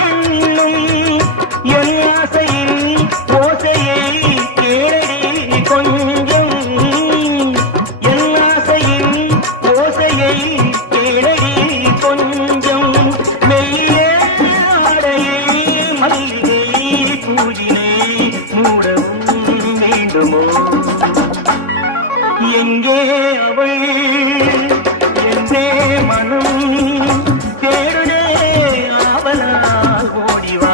என்னும் என் ஆசையின் ஓசையை கேளடி கொஞ்சம் என் ஆசையின் ஓசையை கேளடி கொஞ்சம் மெல்லிய ஆடையை மல்லிகை பூஜினை மூடவும் வேண்டுமோ எங்கே அவள் என்னே மனம் தேடுதே ஆவலால் ஓடிவா